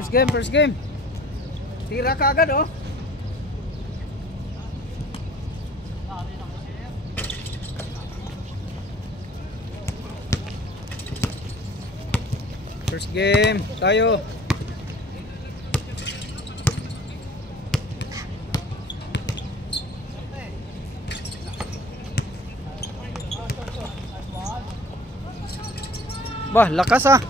First game. Tira ka agad, oh. First game, tayo. Bah, lakas ah.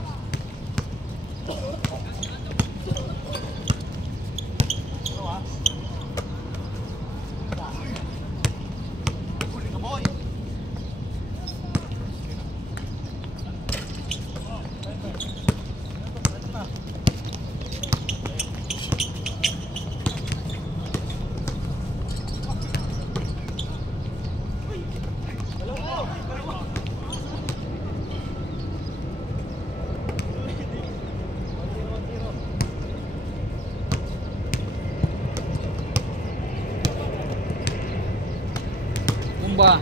Ba.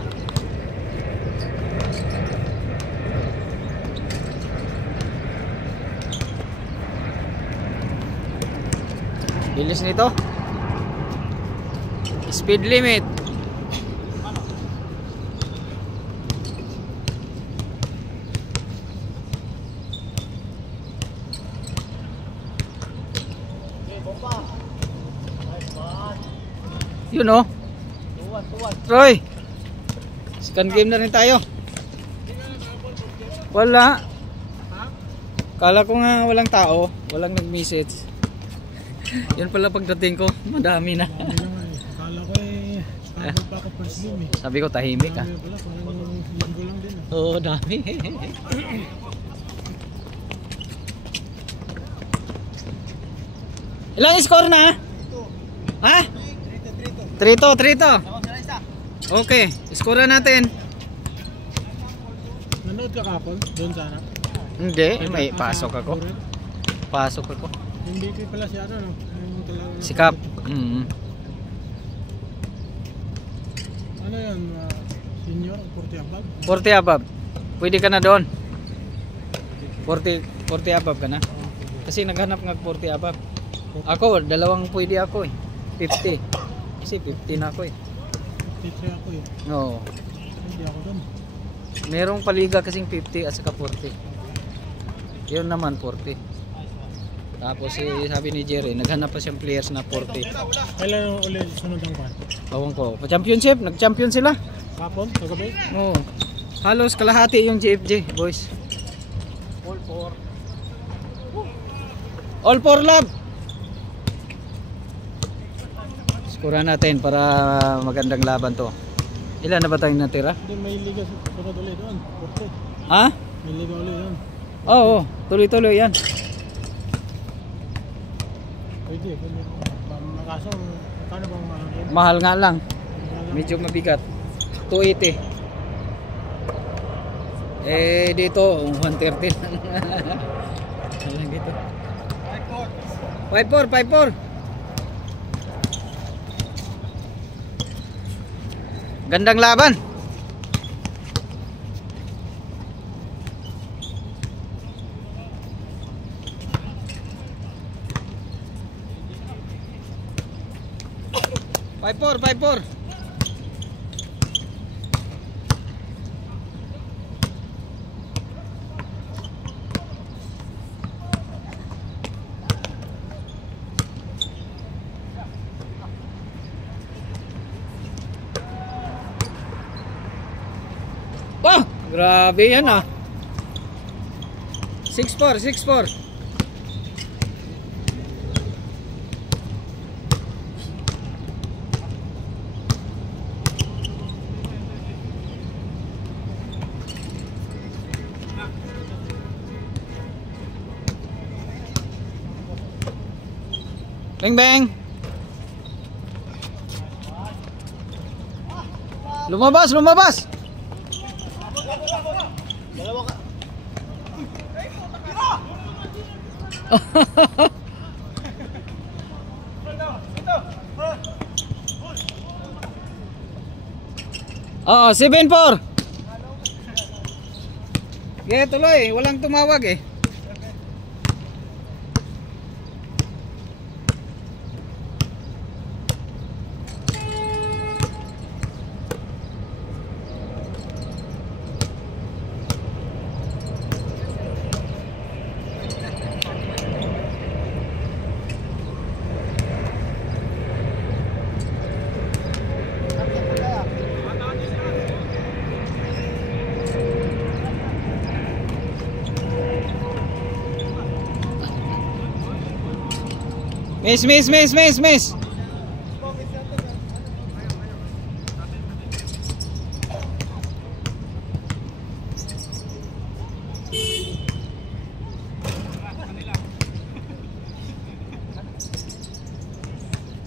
Bilis nito. Speed limit. Yun oh. Troy. Second game na rin tayo. Wala. Kala ko nga walang tao, walang nag-message. Yan pala pagdating ko, madami na. Kala ko pagod pa ako first game eh. Sabi ko tahimik ah. Oo, dami. Ilang score na? Ha? 3-2. Okay, score natin. Nanood ka kapon? Doon sana? Hindi, may pasok ako. Hindi pala si ano no? Sikap. Ano yan? Senior? 40 above? 40 above. Pwede ka na doon. 40 above ka na. Kasi naghanap ng 40 above. Ako, dalawang pwede ako eh. 50. Kasi 50 na ako eh. 53 ako eh. Oo. Hindi ako doon. Merong paliga kasing 50 at saka 40. Yun naman 40. Tapos sabi ni Jerry, naghanap pa siyang players na 40. Kailan ulit sunod ang kwan? Bawang ko. Pa-championship, nag-champion sila. Kapon? Kagabi? Oo. Halos kalahati yung JFJ, boys. All for love. Score natin para magandang laban to. Ilan na ba tayong natira? Hindi, may liga sunod ulit doon. 40. Ha? May liga ulit doon. Oo, tuloy-tuloy yan. Pwede. Makaso, kano bang mahal? Mahal nga lang. Medyo mabigat. 280. Dito 130 lang. Alam dito. 5-4. Gandang laban. Five four. Wah, grabe yan ah. 6-4. Bang. Lumabas. Dalawa ka. Oh, 7-4. Tuloy, walang tumawag eh. Miss.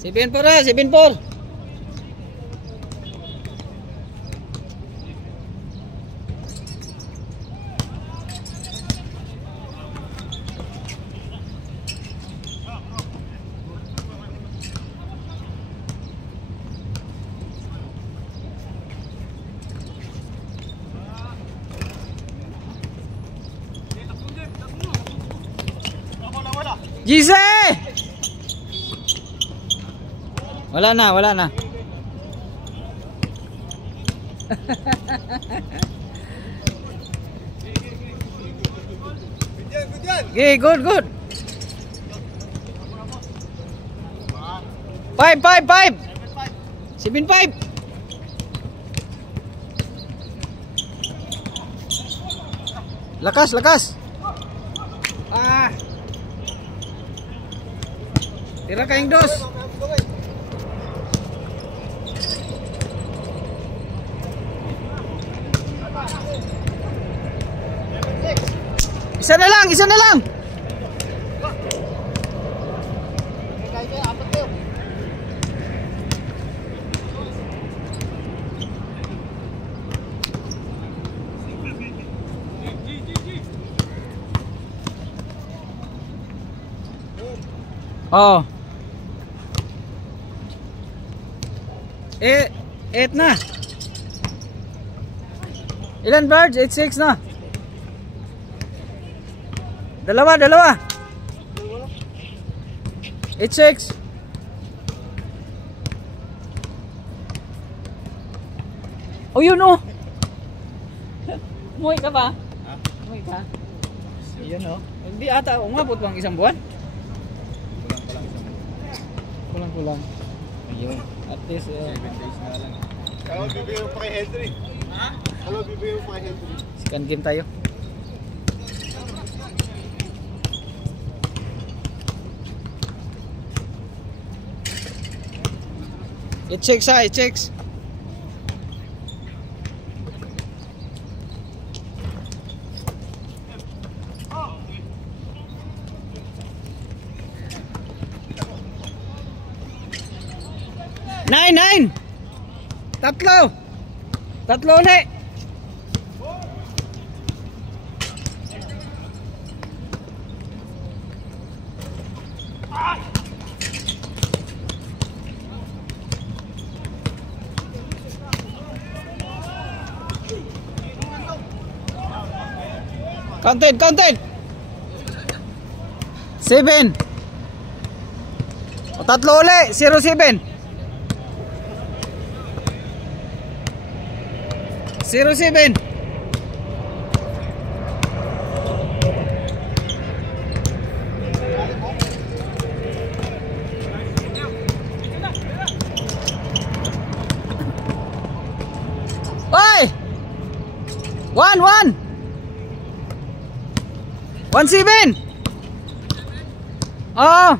Sipin por. Gise! Wala na. Okay, good. 5. 7-5. Lakas. Tira kayong dos. Isa na lang. Oh. 8 na. Ilan birds? 8-6 na. Dalawa. 8-6. Oh, yun oh. Umuwi ka ba? Ha? Umuwi ka? Yun oh. Hindi ata umabot bang isang buwan? Kulang. Ayun. At least 7 days na lang. Kalo bibigyan mo pa kay Henry. Ha? Kalo bibigyan mo pa kay Henry. Scan game tayo. It checks. Nine. Tatlo ulit. Counted. 7. O tatlo ulit, 0-7. 0-7. Oy! 1-1. 1-7. Oh.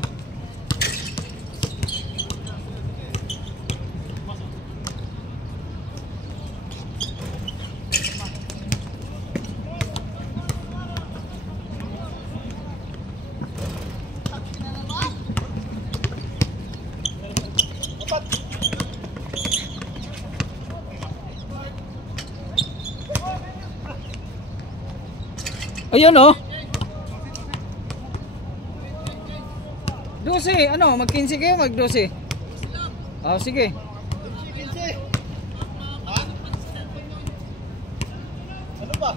Ayun oh. 12, ano, mag-15 kayo, mag-12. Oh, sige. 15. Ha? Ano ba?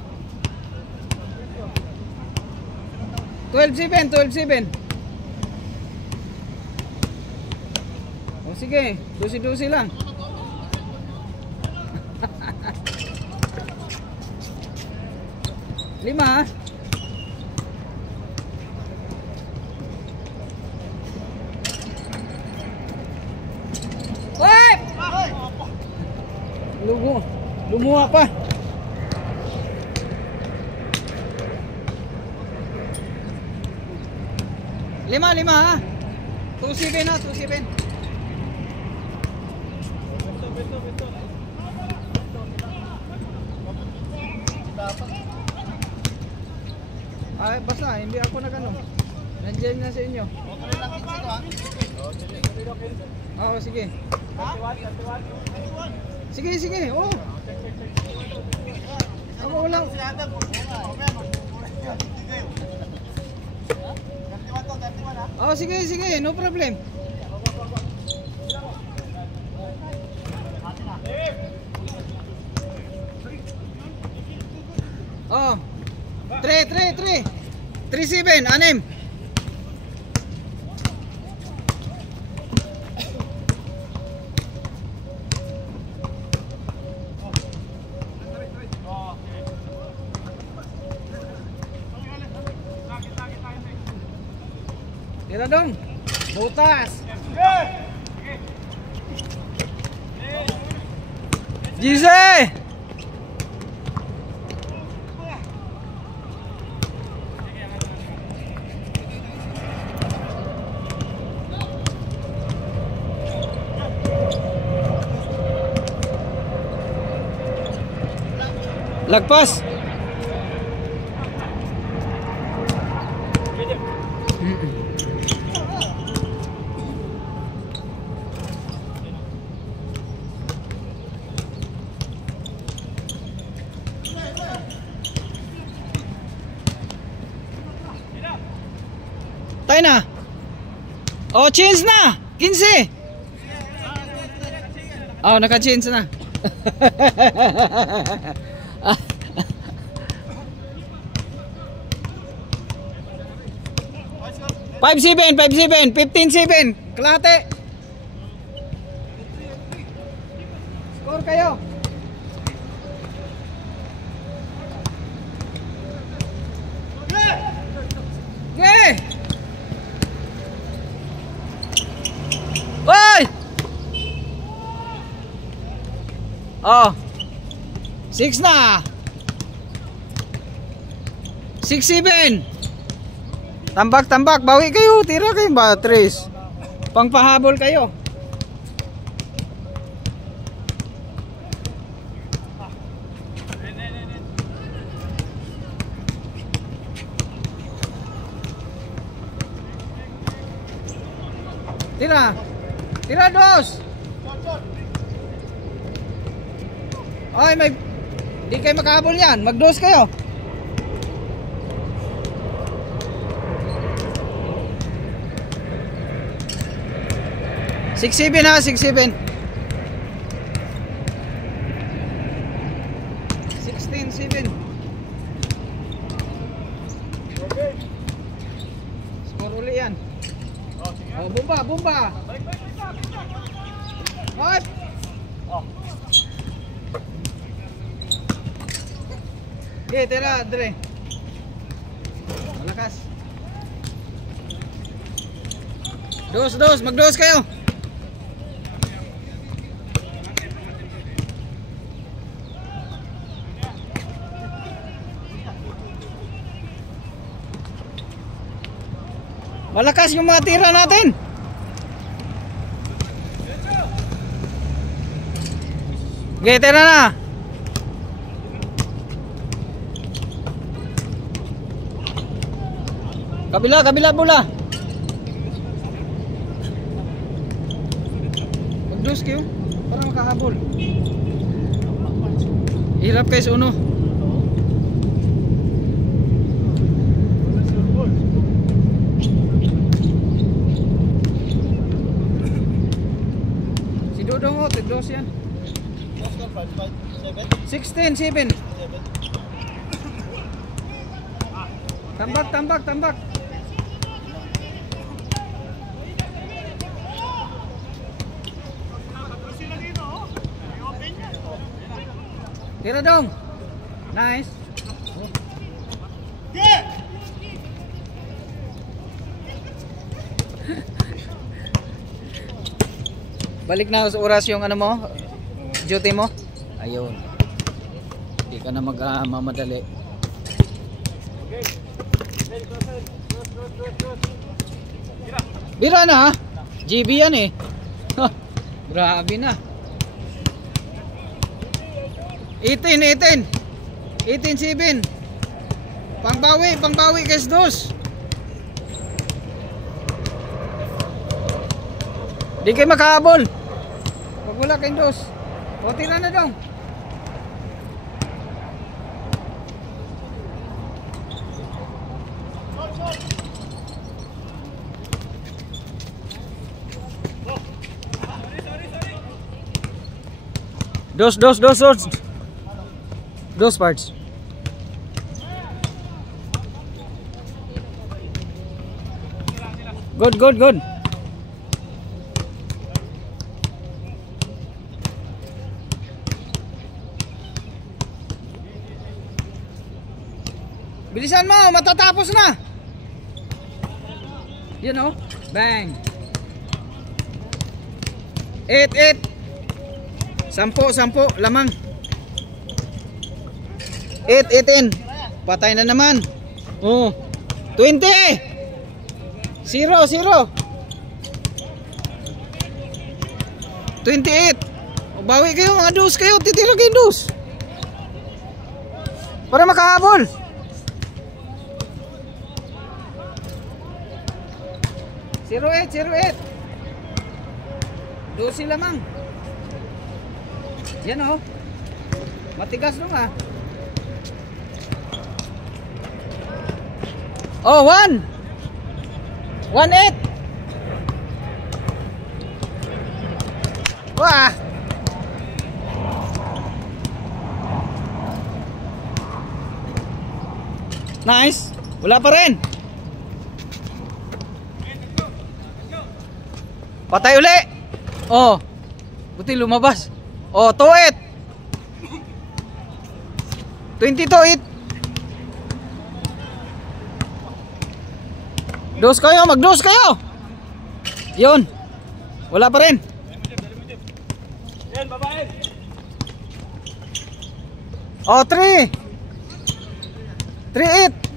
12-7. Oh, sige, 12 lang. Lima. Lumuha pa. 5 ha. 2-7 na, 2-7. Ay, basta, hindi ako nagano. Nandiyan na sa inyo. Oo, sige. Sige, sige, oo. Ako lang. Oh, sige, sige, no problem. Oh. 3-7, 6. Tira dong. Butas. Jise. Lagpas. Tayo na. Oh, change na. 15. Oh, naka-change na. 5-7, 5-7, 15-7. Kalahati. Score kayo. Okay. Hoy! Oh. 6 na. 6-7. Tambak, tambak, bawi kayo, tira kayo ba, Tris? Pangpahabol kayo. Tira. Tira, dos. Ay, may di kayo makahabol yan, mag-dos kayo. 6-7 ha, 6-7. 16-7. Score uli yan. Oh, bomba, bomba. Hot. Okay, tira, Dre. Malakas. Dos, mag-dos kayo. Malakas yung mga tira natin. Okay, tira na. Kabila bola. Mag-dos kayo para makahabol. Hirap kayo sa uno. Dodong ho, tigdos yan. 16-7. Tambak. Tira dong. Nice. Balik na sa oras yung ano mo, duty mo. Ayun. Hindi ka na magmamadali. Bira na ha. GB yan eh. Grabe na. 18, 7. Pangbawi guys, dos. Di kayo makahabol. Pag wala kayong dos. O, tira na dong. Dos. Dos parts. Good. Bilisan mo, matatapos na. Yan o. Bang. 8. 10, lamang. 8. Patay na naman. Oh. 20. 0. 28. O, bawi kayo mga dos kayo. Titira kayo dos. Para makahabol. 08. 12 lamang. Yan o. Matigas nung ah. Oh, 1. 1-8. Wah. Nice. Wala pa rin. Patay uli. Oh. Buti lumabas. Oh, 2-8. 22-8. Dos kayo, mag-dos kayo. Yun. Wala pa rin. Yan, babae. Oh, 3. 3-8.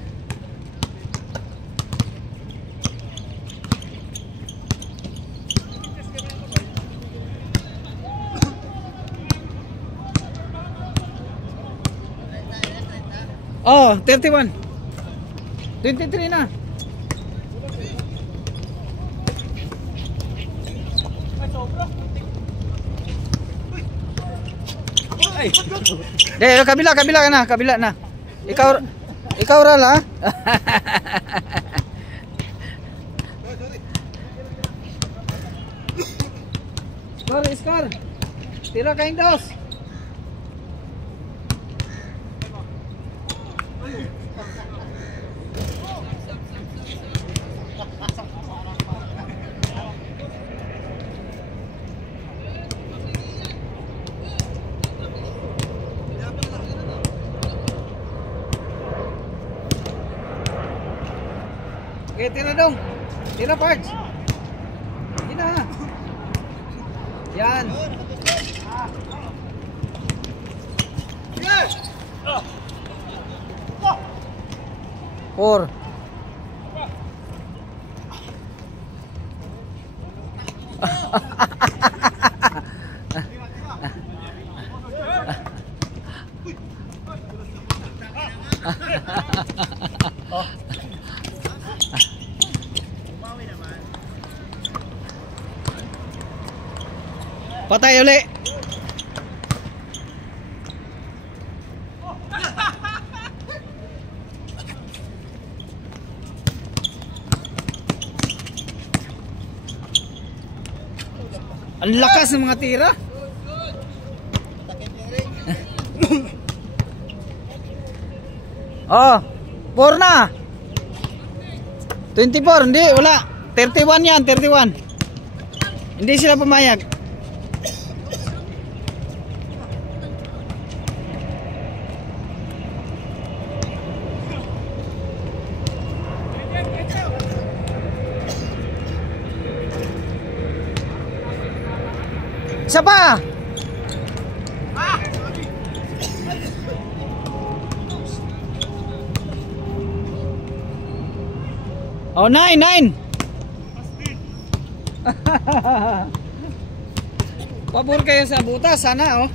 Oh, 31. 23 na. Ay. Kabila ka na. Ikaw rala. Score. Tira kayong dos. Okay, tira dong. Tira parts. Hindi na. Yan. Four. Patay uli. Ang lakas ng mga tira. Oh, 4 na. 24, hindi, wala. 31 yan, 31. Hindi sila pumayag. Isa pa. Oh, 9. Pabor kayo sa butas, sana oh.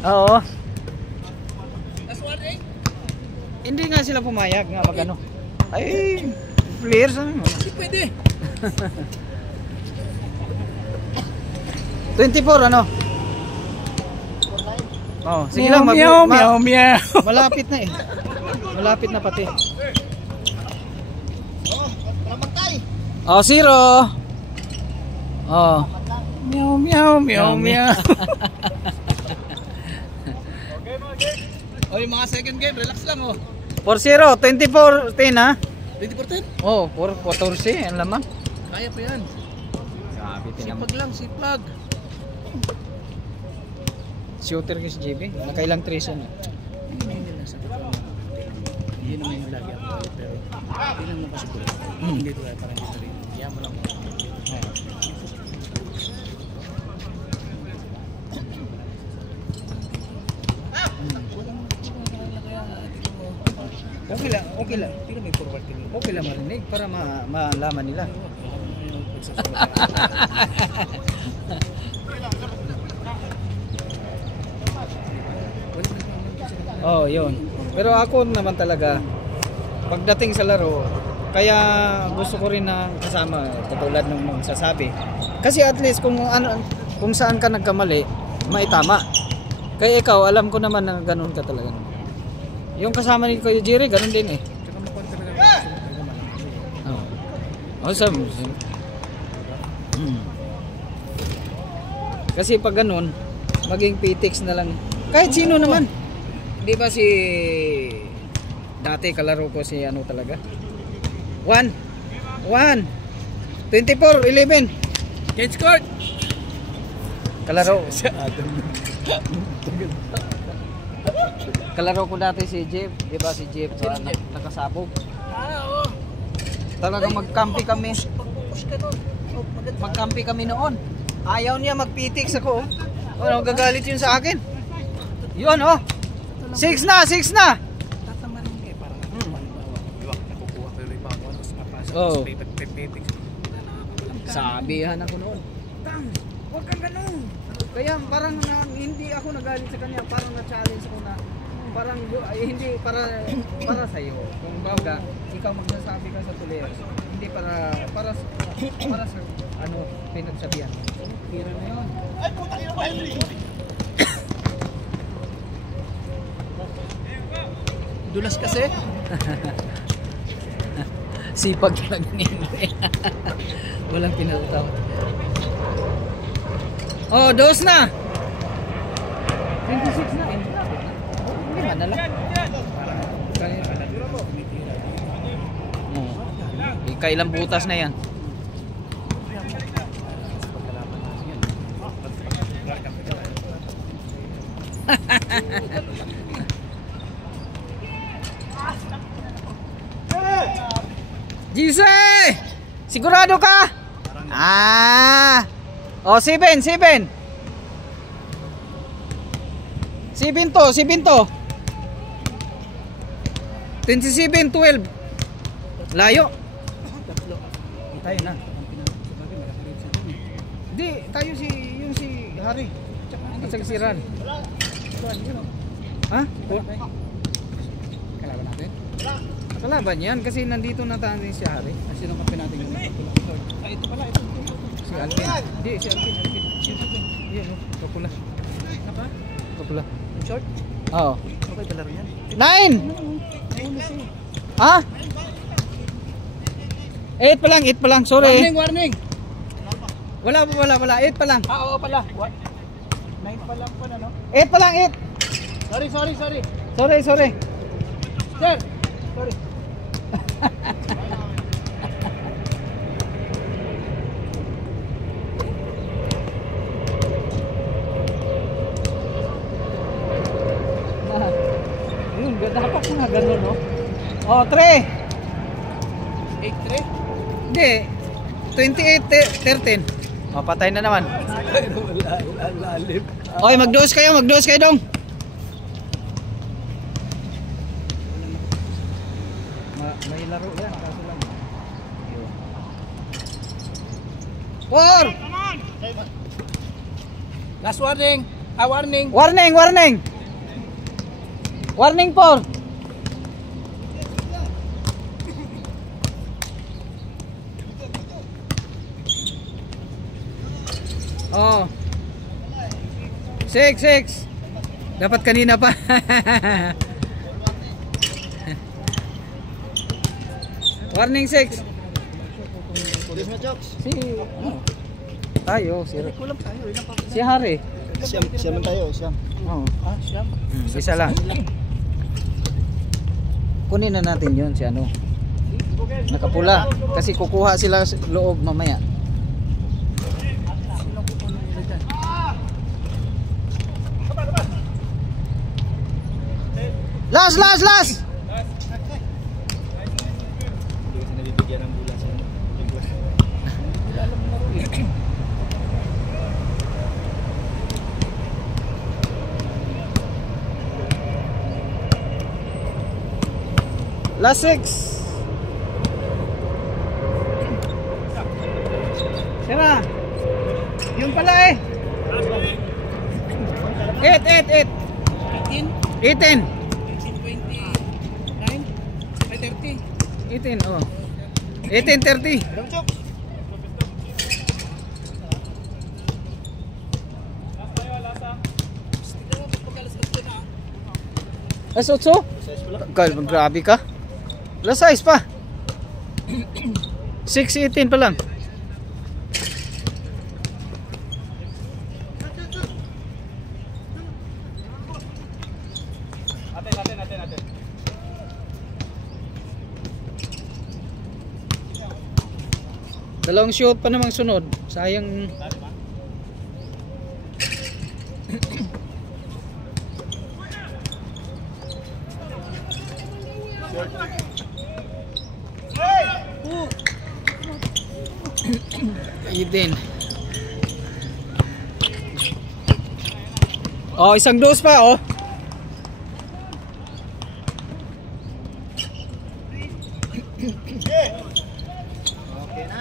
Oo. Hindi nga sila pumayag nga magano. Ay, players ano? Hindi pwede. 24 ano? Oh, sige lang Meow, meow, meow. malapit na eh. Malapit na pati. Oh, 0. Oh. Meow, meow, meow, meow. Oy, mga second game, relax lang oh. 4-0, 24-10 ha? 20%? Oh, 14 ang lamang. Kaya pa yan. Sabi tinam. Sipag lang, sipag. Shooter kasi JB, nakailang 3 yan. Hindi lang sa totoo. Hindi naman yung lagi ako. Pero hindi naman makasiguro. Hindi ko kaya parang dito rin. Kaya mo lang. Okay lang, okay lang. Hindi na may forward ka nila. Okay lang marinig para malaman nila. Oh, yun. Pero ako naman talaga, pagdating sa laro, kaya gusto ko rin na kasama, katulad ng magsasabi. Kasi at least kung ano, kung saan ka nagkamali, maitama. Kaya ikaw, alam ko naman na ganun ka talaga. Yung kasama ni Kuya Jerry, ganun din eh. Tsaka makuha talaga. Oh, kasi pag ganun, maging PTX na lang. Kahit sino naman. Di ba si dati kalaro ko si ano talaga? 1 24 11 Cage court! kalaro. Si Adam. Kalaro ko dati si Jeff, di ba si Jeff nakasabog. Oo. Talagang magkampi kami. Push ka nun. Magkampi kami noon. Ayaw niya mag-PTX ako. Ano, gagalit yun sa akin. Yun oh. 6 na. Tataman mo eh, parang nakukuha ko yung rebound. Tapos mapasok Oo. sa pay-pay-pay. Sabihan ako noon. Tang, huwag kang ganun. Kaya parang hindi ako nagalit sa kanya, parang na-challenge ko na parang hindi para sa iyo. Kung baga, ikaw magsasabi ka sa players, hindi para sa ano pinagsabihan. Tira na 'yon. Ay, puta ka ba, Henry? Dulas kasi. Sipag lang ni Henry. Walang pinalutaw. Oh, 2 na. 26 na. Hindi man na lang. Kailang butas na yan. Jise! Sigurado ka? Ah! Oh, 7 to. 27-12. Layo. Tayo na. Hindi, tayo yung si Harry. Kasagsiran. Ha? Kalaban natin? Kalaban yan kasi nandito na tayo si Harry. Sino kape natin yung ay, ito pala, ito. Si Alvin. Hindi, si Alvin. Yan, kapula. Apa? Kapula. Yung short? Oo. Okay, palaro yan. 9! Ha? 8 pa lang. Sorry. Warning! Wala. 8 pa lang. Oo pala. What? 9 pa lang pa na, no? 8 pa lang, 8. Sorry. Sorry. Sir! Sorry. Yun, dapat nga ganun, no? Oh, 3. 8-3? Hindi. 28-13. Oh, patay na naman. Lalim. Oy, mag-dose kayo dong. laro yan, kaso lang. Yun. 4! Last warning. Warning. Warning, warning! Warning 4! Oh. 6. Dapat kanina pa. Warning 6. Si tayo, Kulang tayo. Ilan pa? si Hari. Siyam tayo, siyam. Oh. Siyam. Isa lang. Kunin na natin 'yon si ano. Nakapula kasi kukuha sila sa loob mamaya. Sino kukunin nila dyan? Last! Hindi kasi nabibigyan ng bola siya. Alam mo laro eh. Last 6. Sira. Yun pala eh. 8. 18? 18. 29? Ay, 30. 18, oh. 18:30. Alas 8? Grabe ka. Alas 6 pa. 6:18 pa lang. Atin. Dalawang shoot pa namang sunod. Sayang. Eden. Oh, isang dose pa oh.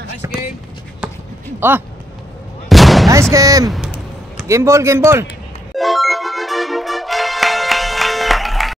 Nice game. Oh. Nice game. Game ball.